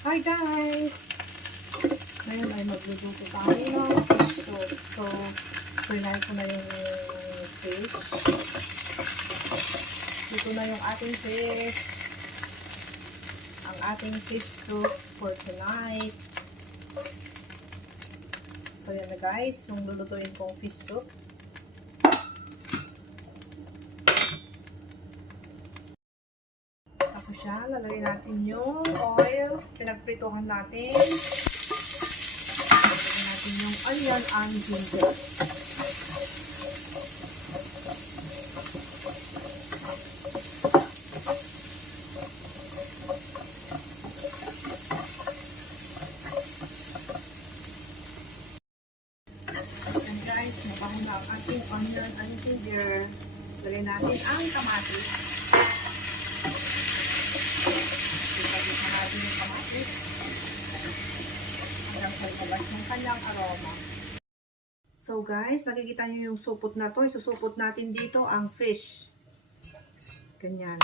Hi guys! Ngayon ay magluluto tayo ng fish soup. So, prinay ko na yung fish. Dito na yung ating fish. Ang ating fish soup for tonight. So, yan na guys, yung lulutuin kong fish soup. Tapos siya, lalagay natin yung oil. Pinagpritohan natin. Lalagay natin yung onion and ginger. And guys, mabaho na ang ating onion and ginger. Lalagay natin ang kamatis. Lalagay na natin yung kamatis. Hanggang sa labas ng kanyang aroma. So guys, nakikita nyo yung supot na to. Isusupot natin dito ang fish. Ganyan.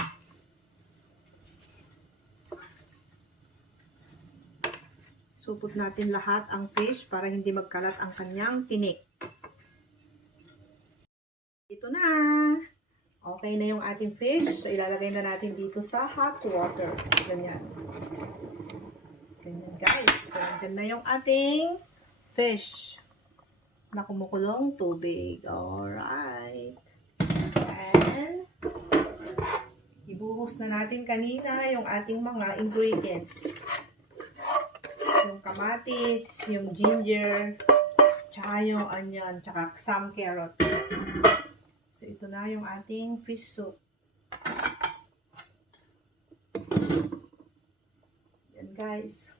Supot natin lahat ang fish para hindi magkalat ang kanyang tinik. Ito na. Okay na yung ating fish. So, ilalagay na natin dito sa hot water. Ganyan. Ganyan guys. So, andyan na yung ating fish na kumukulong tubig. Alright. And, ibuhos na natin kanina yung ating mga ingredients. Yung kamatis, yung ginger, tsaka yung onion, tsaka some carrots. So, ito na yung ating fish soup. Yan guys.